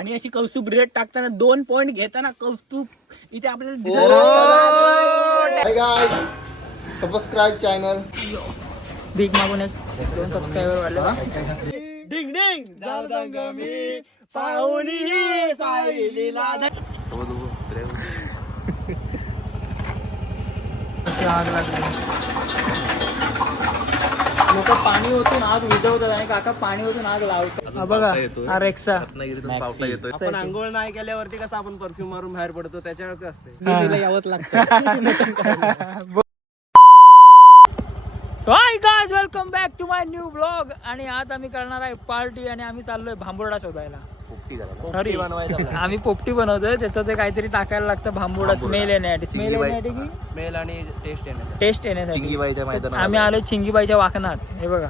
आणि अशी कौस्तुभ रेट टाकताना 2 पॉइंट घेताना कौस्तुभ इथे आपल्याला हाय गाइस, सबस्क्राइब चॅनल. भीक मागून 2 सबस्क्रायबर वाढले. डिंग डिंग जादंग मी पाहुणी सायलीला आग लागली. लोक पाणी ओतून आग विझवतात आणि काका पाणी ओतून आग लावतात. बघा हा रेक्सा. आपण आंघोळ नाही केल्यावरती कसं आपण परफ्यूम मारून बाहेर पडतो त्याच्यावरती असते. यावंच लागतं. So hi guys, welcome back to my new blog. आणि आज आम्ही करणार आहे पार्टी आणि आम्ही चाललोय भांबुर्डा शोधायला. सॉरी, आम्ही पोपटी बनवतोय. त्याचं ते काहीतरी टाकायला लागतं भांबुर्डा स्मेल येण्यासाठी. स्मेल येण्यासाठी की स्मेल आणि टेस्ट येण्यासाठी आम्ही आलोय चिंगीबाईच्या वाकणात. हे बघा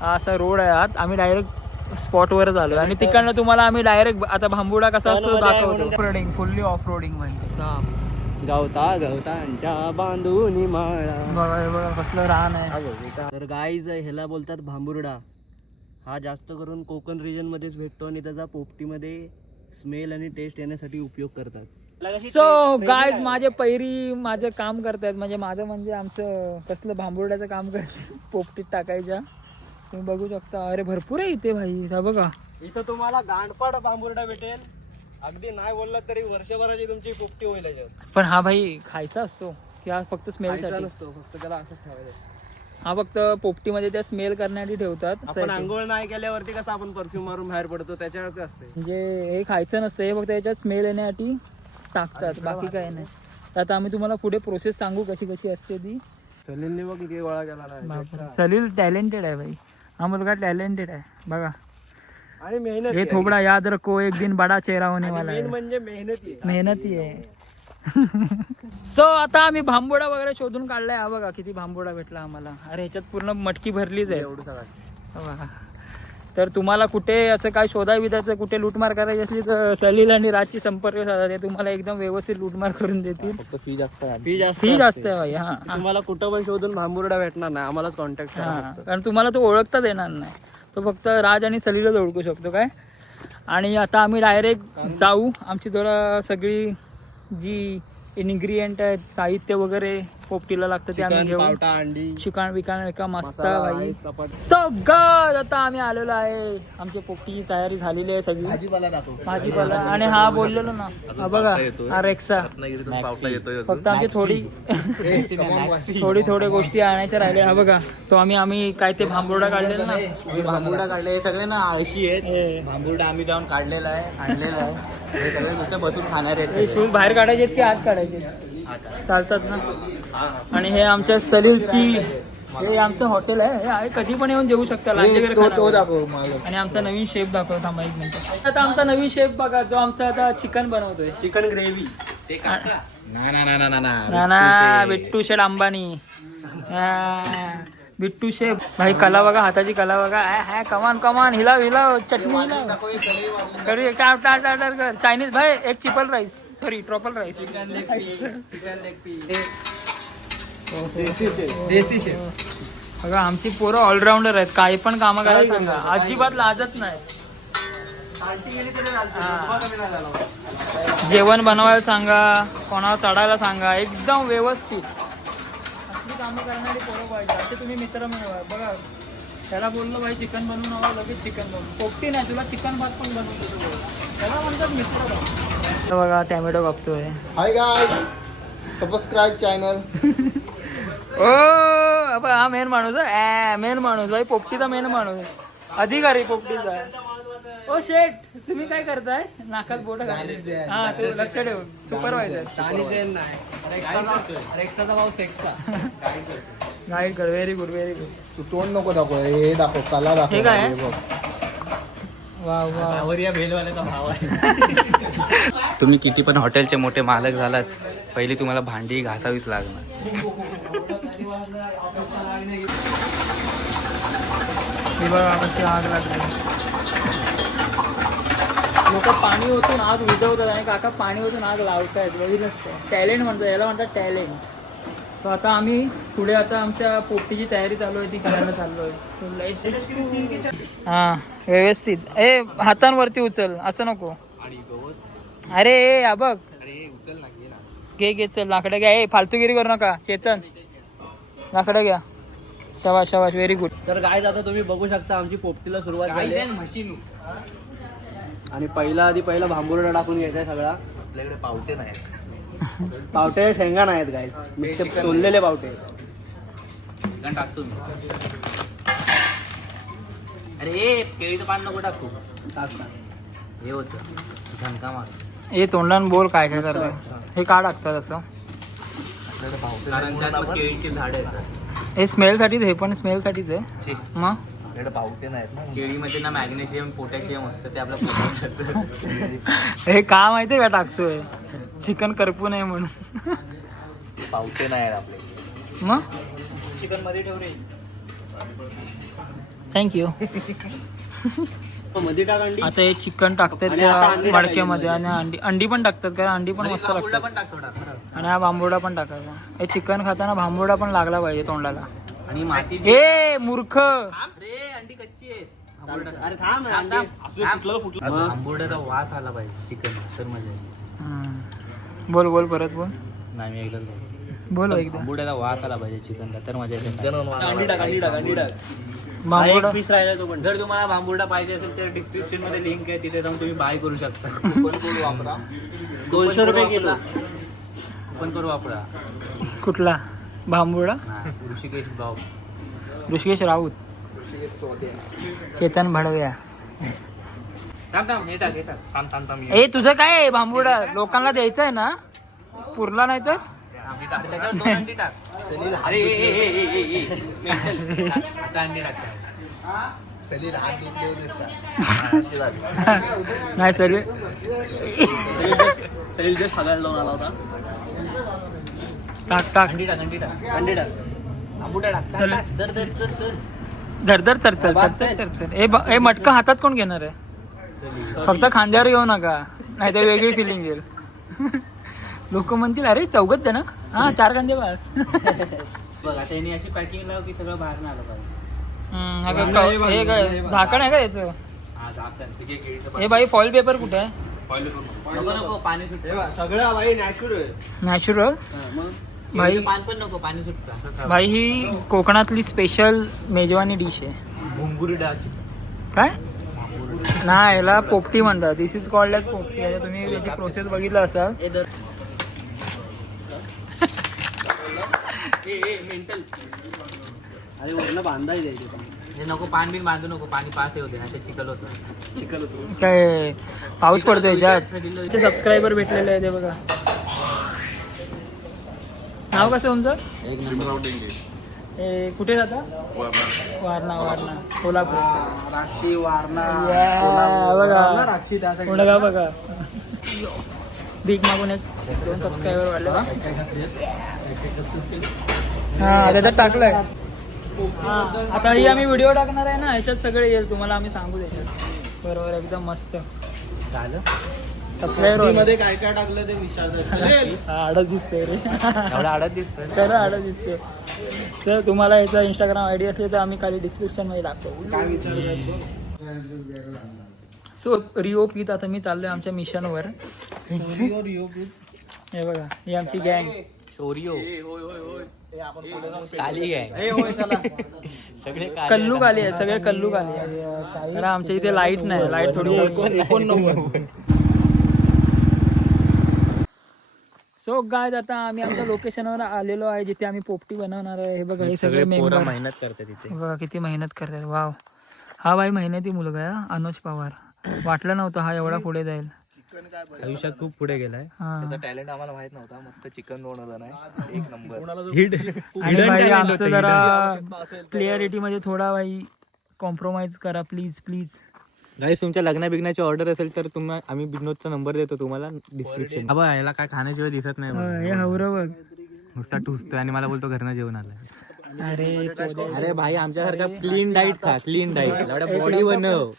हा असा रोड आहे. आत आम्ही डायरेक्ट स्पॉटवरच आलोय आणि तिकडनं तुम्हाला आम्ही डायरेक्ट आता भांबुर्डा कसा असतो दाखवतो. Off roading, fully off roading भाई साहब. गवतांच्या बांधून माळा. बघा हे बघा कसलं रान आहे. तर गाईज ह्याला बोलतात भांबुर्डा. हा जास्त करून कोकण रिजन मध्येच भेटतो आणि त्याचा पोपटीमध्ये स्मेल आणि टेस्ट येण्यासाठी उपयोग करतात. सो गाईज माझे पैरी माझं काम करतायत. म्हणजे आमचं कसलं भांबुर्ड्याचं काम करतात पोपटीत टाकायच्या. तुम्ही बघू शकता. अरे भरपूर आहे इथे भाई. बघा इथं तुम्हाला गांडपाड भांबुर्डा भेटेल. अगदी नाही बोलला तरी वर्षभराची तुमची पोपटी होईल याच्यात. पण हा भाई खायचा असतो की हा फक्त स्मेल साठी नसतो, फक्त त्याला असंच ठेवायचं. हा फक्त पोपटीमध्ये त्या स्मेल करण्यासाठी ठेवतात. आपण आंघोळ नाही केल्यावरती कसं आपण परफ्यूम मारून बाहेर पडतो त्याच्यावरती असते. म्हणजे हे खायचं नसतं, हे फक्त याच्यात स्मेल येण्यासाठी टाकतात, बाकी काही नाही. तर आता आम्ही तुम्हाला पुढे प्रोसेस सांगू कशी कशी असते ती. सलीलने बघ किती गोळा केला नाही. सलील टॅलेंटेड आहे भाई. हा मुलगा टॅलेंटेड आहे बघा. आणि मेहनत हे थोबडा याद रखो, एक दिन बडा चेहरा होने वाला है. म्हणजे मेहनती आहे. सो आता आम्ही भांबोडा वगैरे शोधून काढलाय. हा बघा किती भांबोडा भेटला आम्हाला. अरे ह्याच्यात पूर्ण मटकी भरलीच आहे. बघा. तर तुम्हाला कुठे असं काय शोधाय विधायचं, कुठे लूटमार करायची असली तर सलील आणि राजची संपर्क साधा. ते तुम्हाला एकदम व्यवस्थित लूटमार करून देतील. फक्त फी जास्त आहे भाई. हा तुम्हाला कुठं पण शोधून भांबुर्डा भेटणार नाही. आम्हाला कॉन्टॅक्ट करा. कारण तुम्हाला तो ओळखताच येणार नाही. तो फक्त राज आणि सलीलच ओळखू शकतो काय. आणि आता आम्ही डायरेक्ट जाऊ. आमची जरा सगळी जी इन्ग्रिडियंट आहेत, साहित्य वगैरे पोपटीला लागतं ते आम्ही घेऊ. अंडी, चिकन विकन एका मस्त भाई. सगळं आता आम्ही आलेलो आहे. आमची पोपटीची तयारी झालेली आहे सगळी. भाजीपाला. आणि हा बोललेलो ना, हा बघा हा रेक्सा. फक्त आमची थोडी गोष्टी आणायच्या राहिल्या. हा बघा तो आम्ही काय ते भांबुर्डा काढलेला ना. भांबुर्डा काढले. हे सगळे ना आळशी आहेत. भांबुर्डा आम्ही जाऊन काढलेला आहे, आणलेला आहे. हे सगळे नुसतं बसून खाणार आहेत. शूज बाहेर काढायचे की आत काढायचे चालतात ना. आणि हे आमच्या सलीलची, हे आमचं हॉटेल आहे. हे कधी पण येऊन जेवू शकता. आणि आमचा नवीन शेफ दाखव. थांबा एक मिनिट. आता आमचा नवीन शेफ बघा, जो आमचा आता चिकन बनवतोय. Chicken gravy. ना बिट्टू शेठ अंबानी. बिट्टू शेफ भाई. कला बघा, हाताची कला बघा. कमान हिलाव चटणी हिलाव करू. कर चायनीज भाई. एक चिपल राईस, सॉरी ट्रॉपल राईस. बघा आमची पोरं ऑलराऊंडर आहेत. काही पण कामं करायला सांगा, अजिबात लाजत नाही. जेवण बनवायला सांगा, कोणाला चढायला सांगा, एकदम व्यवस्थित असली कामं करणारी पोरं पाहिजे. असे तुम्ही मित्र मिळवा. बघा त्याला बोललो भाई चिकन बनवून हवा, लगेच चिकन बनवून. पोपटी नाही, तुला चिकन भात पण बनवून देतो. त्याला म्हणतात मित्र. बघा टॅमॅटो कापतोय. Hi guys, subscribe channel. हा मेन माणूस आहे. मेन माणूस भाई, पोपटीचा मेन माणूस, अधिकारी पोपटीचा. ओ शेठ, तुम्ही काय करताय? नाकात बोट घालते. हा तू लक्ष ठेव. सुपरवायझर गाईड कर. Very good. तू तोंड नको दाखव, हे दाखव, कला दाखव. हे काय? बघ. वा. भेलवाल्याचा भाव आहे. तुम्ही किती पण हॉटेलचे मोठे मालक झालात, पहिली तुम्हाला भांडी घासावीच लागणार. आग लागली. लोक पाणी ओतून आग विझवतात आणि काका पाणी ओतून आग लावतायत. बघितलं टॅलेंट म्हणतात याला, म्हणतात टॅलेंट. सो आता आम्ही पुढे आता आमच्या पोपटीची तयारी चालू आहे ती करायला चाललोय. हा व्यवस्थित. ए हातांवरती उचल असं नको. अरे ए हा बघ घे घे चल लाकडं घ्या. ए फालतूगिरी करू नका चेतन. लाकडं घ्या. शबाश शबाश व्हेरी गुड. तर गाईज आता तुम्ही बघू शकता आमची पोपटीला सुरुवात झाली आहे. आणि पहिला भांबुर्डा टाकून घ्यायचा सगळा. आपल्याकडे पावटे नाही. पावटे शेंगा नाहीत गाईज, नुसते सोललेले पावटे. टाकतो मी. अरे केळीचं पान नको टाकू. हे होतं झणका मार. ए तोंडान बोल काय काय करतोय. हे का टाकतात असं. कारण त्यात मग केळीची झाड आहेत. हे स्मेलसाठीच. हे पण स्मेलसाठीच आहे मग. आपल्याकडे पावटे नाहीत ना. केळीमध्ये ना मॅग्नेशियम पोटॅशियम असतं ते आपल्या पोटात. हे का माहितीये का टाकतोय. चिकन करपू नये म्हणून. पावटे नाही आपले. मग चिकन मध्ये ठेव रे. थँक्यू. मध्ये टाक अंडी. आता हे चिकन टाकतात आणि आता अंडी त्या मडक्यामध्ये आणि अंडी पण टाकतात कारण अंडी पण मस्त लागतात. पण टाकतो आणि हा भांबोडा पण टाकायचा. हे चिकन खाताना भांबोडा पण लागला पाहिजे तोंडाला. आणि माती. ए मूर्ख. अरे अंडी कच्ची आहेत. अरे थांब ना, अंडी. आंबोड्याचा वास आला पाहिजे चिकन तर मजा. बोल बोल परत बोल. नाही मी एकदाच बोल एकदा. आंबोड्याचा वास आला पाहिजे चिकनला तर मजा येते. अंडी टाक अंडी टाक अंडी टाक. भांबोडा पीस राहिला तो पण. जर तुम्हाला भांबुर्डा पाहिजे असेल तर डिस्क्रिप्शन मध्ये लिंक आहे तिथे जाऊन तुम्ही बाय करू शकता. वापरा. 200 रुपये किलो. पण करू वापरा. कुठला भांबोडा. ऋषिकेश भाऊ. ऋषिकेश राऊत. चेतन भडव्या. थांब थांब हे टाक हे टाक. थांब थांब थांब. ए तुझं काय आहे भांबोडा लोकांना द्यायचा आहे ना. पुरला नाही तर त्याच्यावर 2 अंडी टाक. अरे आता अंडी टाक. सलील हात दुखले होतेस का? नाही सर. सलील जस्ट हागायला लावून आला होता. टाक टाक. अंडी टाक अंडी टाक. अंडी टाक. आंबोड्या टाक. चल. चल चल चल चल. धर धर चर चल चर चर चर चर. ए मटका हातात कोण घेणार आहे. फक्त खांद्यावर घेऊ नका नाही तर वेगळी फिलिंग येईल. लोक म्हणतील अरे चौघच जण. हा 4 कांदे बस. बघ आता यांनी अशी पॅकिंग लाव की सगळं बाहेर नाही आलं पाहिजे. हे काय झाकण आहे का याचं. हा झाकण. ठीक आहे केळीचं हे बाई फॉईल पेपर कुठे आहे. पान. नको नको पाणी सुटतं. सगळं भाई नॅचरल. नॅचरल. मग भाई केळीचं पान पण नको पाणी सुटतं. भाई ही कोकणातली स्पेशल मेजवानी डिश आहे. भुंबुर्डा. काय नाही याला पोपटी म्हणतात. दिस इज कॉल्ड एज पोपटी. आता तुम्ही याची प्रोसेस बघितलं असाल. मेंटल. अरे वरनं बांधाय द्यायचं. हे नको पान बिन बांधू नको. पाणी पास हे होते नाही ते चिखल होतं. चिकन होतो. काय पाऊस पडतो याच्यात. सबस्क्रायबर भेटलेले आहे ते बघा. नाव कसं तुमचं. एक नंबर. हे कुठे जाता. वारणा वारणा कोल्हापूर. राक्षी वारणा. बघा राक्षी त्यासाठी. कोणा बघा. भीक मागून एक 2 सबस्क्रायबर वाढले. हा त्याच्यात टाकलंय. हा आता ही आम्ही व्हिडिओ टाकणार आहे ना ह्याच्यात सगळे येईल तुम्हाला आम्ही सांगू त्याच्यात. बरोबर एकदम मस्त झालं. सबस्क्रायबर मध्ये काय काय टाकलं ते विचारतात. आडच दिसतोय रे. एवढा आडत दिसतोय. तर आडच दिसतोय. तर तुम्हाला याचा इंस्टाग्राम आयडी असले तर आम्ही खाली डिस्क्रिप्शन मध्ये टाकतो. काय विचारतात. सो रिओ पीत आता मी चाललोय आमच्या मिशनवर. हे बघा ही आमची गँग. शोरियो. काली आहे. सगळे कल्लू काली आहे. सगळे कल्लू काली आहे. कारण आमच्या इथे लाईट नाही. लाईट थोडी. सो गायज आता आम्ही आमच्या लोकेशनवर आलेलो आहे जिथे आम्ही पोपटी बनवणार आहे. हे बघा हे सगळे मेंबर मेहनत करतात तिथे. बघा किती मेहनत करतात. वाव. हा बाई मेहनती मुलगा आहे अनुज पवार. वाटलं नव्हतं हा एवढा पुढे जाईल. आयुष्यात खूप पुढे गेलाय. हा टॅलेंट आम्हाला माहित नव्हता. मस्त चिकन बनवलं नाही. 1 नंबर. आणि भाई आमचं जरा क्लिअरिटी मध्ये थोडा भाई कॉम्प्रोमाइज करा प्लीज प्लीज. गाईस तुमच्या लग्न बिग्नाची ऑर्डर असेल तर तुम्हाला आम्ही विनोदचा नंबर देतो तुम्हाला डिस्क्रिप्शन. बाबा याला काय खाण्याशिवाय दिसत नाही. हे हवरं बघ. नुसता टुसतोय आणि मला बोलतो घरनं जेवण आलंय. अरे अरे भाई आमच्यासारखा क्लीन डाईट खा. क्लीन डाईट बॉडी बनव.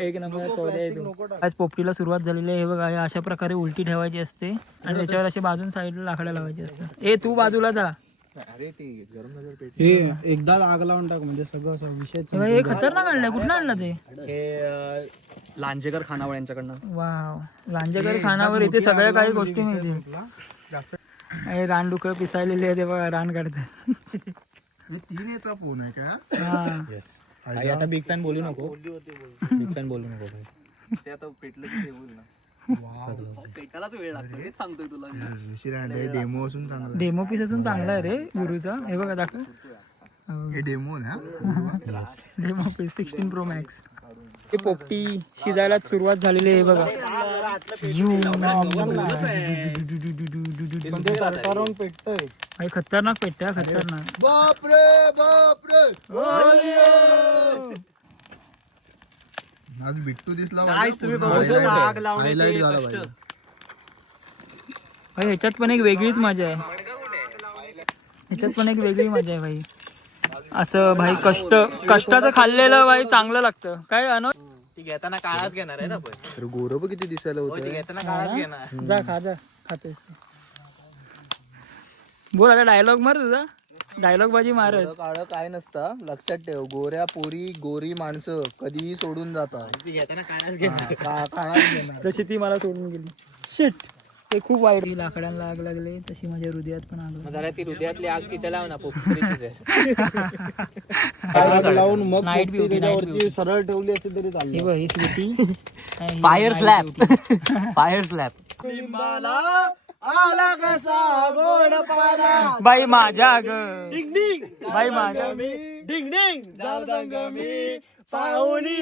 एक नंबर 14 आहे तू. आज पोपटीला सुरुवात झालेली आहे. हे बघा हे अशा प्रकारे उलटी ठेवायची असते आणि त्याच्यावर असे बाजून साईडला लाकडं लावायची असतात. ए तू बाजूला जा. अरे ते गरम झाल्यावर पेट हे एकदा आग लावून टाक म्हणजे सगळं असं विषय हे खतरनाक आणलंय, कुठं आणलं ते? हे लांजेकर खानावळ यांच्याकडनं. वाव, लांजेकर खानावर इथे सगळ्या काही गोष्टी मिळतील. हे रानडुकर पिसायलेले आहे ते बघा, रान काढतात. 3 याचा फोन आहे का? हा, आई आता बिग फॅन बोलू नको, बिग फॅन बोलू नको भाई. ते आता पेटलं की ते होईल ना. पेटालाच वेळ लागतो तेच सांगतोय तुला. डेमो असून चांगला. डेमो पीस असून चांगला आहे रे गुरुचा. हे बघा दाखव, हे डेमो ना. Demo piece 16 Pro Max. हे पोपटी शिजायला सुरुवात झालेली आहे बघा. भाई खतरनाक पेटतंय, खतरनाक. बापरे बापरे. आज बिट्टू दिसला. तुम्ही बघू आग लावण्याचे कष्ट. भाई ह्याच्यात पण एक वेगळीच मजा आहे, ह्याच्यात पण एक वेगळी मजा आहे भाई. असं भाई कष्टाचं खाल्लेलं भाई चांगलं लागतं. काय अनो ती घेताना काळाच घेणार आहे ना पण. गोरब किती दिसायला होतं. ती घेताना काळाच घेणार. जा खा, जा खातेस ते. बोल आता डायलॉग मार तुझा, डायलॉग बाजी मारच. काळ काय नसतं, लक्षात ठेव. गोऱ्या पोरी गोरी माणसं कधीही सोडून जातात. ती घेताना काळाच घेणार. जशी ती मला सोडून गेली. शिट, ते खूप वाईट. लाकडांना आग लागले तशी माझ्या हृदयात पण आग लागली. जरा ती हृदयातली आग तिथे लाव ना, पोपटी आग लावून मग नाईट ब्युटी, नाईट ब्युटी. सरळ ठेवली असती तरी चालली. ही बघ, ही Sweetie. Fire slab, fire slab. आला कसा गोड पाला बाई माझ्या ग, बाई माझ्या. डिंग डिंग जाऊ दंग मी पाहुणी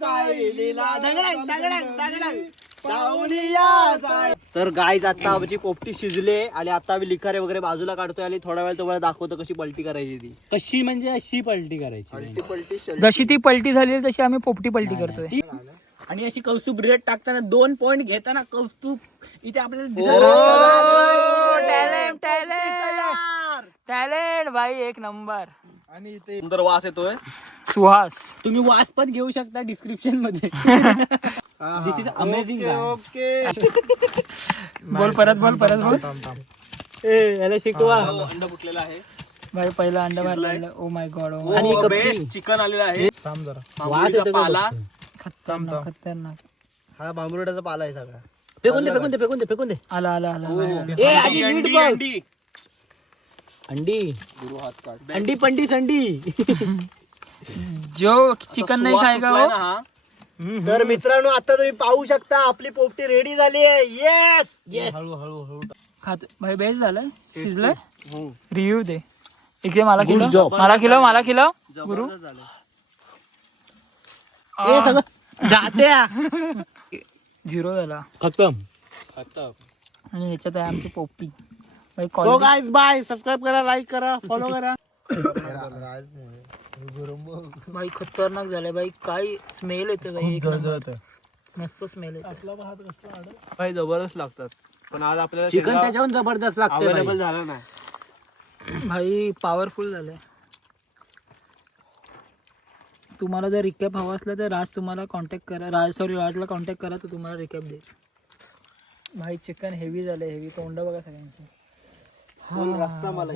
सायलीला दंगडंग दंगडंग दंगडंग पाहुणी या साय. तर गाय आता आमची पोपटी शिजले आणि आता आम्ही लिखारे वगैरे बाजूला काढतोय आणि थोडा वेळ तुम्हाला दाखवतो कशी पलटी करायची ती. कशी म्हणजे अशी पलटी करायची. पलटी जशी ती पलटी झाली तशी आम्ही पोपटी पलटी करतोय. आणि अशी कौस्तुभ रेट टाकताना 2 पॉइंट घेताना कौस्तुभ इथे आपल्याला टॅलेंट, टॅलेंट, टॅलेंट भाई, एक नंबर. आणि इथे सुंदर वास येतोय. सुहास, तुम्ही वास पण घेऊ शकता डिस्क्रिप्शन मध्ये. दिस इज अमेझिंग. बोल परत, बोल परत, बोल. याला शिकवा. अंडा फुटलेला आहे भाई पहिला अंडा भरलेला. Oh my God. आणि बेस्ट चिकन आलेलं आहे. वास येतो पाला. खतरनाक, खतरनाक. हा बांबुर्ड्याचा पाला आहे सगळा. फेकून दे फेकून दे फेकून दे फेकून दे. आला आला आला. अंडी अंडी अंडी पंडी संडी. जो चिकन नाही खायगा वो. तर मित्रांनो आता तुम्ही पाहू शकता आपली पोपटी रेडी झाली आहे. Yes yes. खात भाई, बेस्ट झालं, शिजलंय. रिव्ह्यू दे इकडे. मला किलो, मला किलो, मला किलो. गुरु जाते 0 झाला खतम. आणि ह्याच्यात आहे आमची पोपटी भाई. So guys bye. सबस्क्राइब करा, लाईक करा, फॉलो करा. भाई खतरनाक झालंय भाई. काय स्मेल येते भाई, एक नंबर. मस्त स्मेल येते. काही जबरदस्त लागतात पण आज आपल्याला चिकन त्याच्याहून जबरदस्त लागतं. अवेलेबल झालं नाही भाई, पॉवरफुल झालंय. तुम्हाला जर रिकॅप हवा असला तर राज तुम्हाला कॉन्टॅक्ट करा. राजला कॉन्टॅक्ट करा, तर तुम्हाला रिकॅप देईल. भाई चिकन हेवी झालंय, हेवी. तोंड बघा सगळ्यांचं. रस्सा मला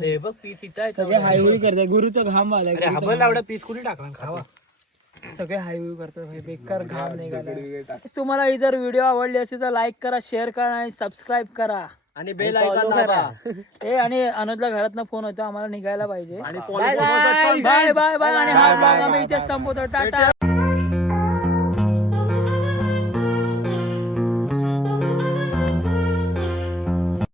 हे बघ पीस इथं आहे. सगळे हायवे करतात. गुरुचा घाम आलाय. आपण एवढा पीस कुठे टाकला खावा. सगळे हायवे करतात भाई, बेकार घाम निघाला. तुम्हाला ही जर व्हिडिओ आवडली असेल तर लाईक करा, शेअर करा आणि सबस्क्राईब करा आणि बेल आयकॉन दाबा. आणि अनुजला घरातनं फोन होता, आम्हाला निघायला पाहिजे. Bye bye bye. आणि हा ब्लॉग आम्ही इथेच संपवतो. टाटा.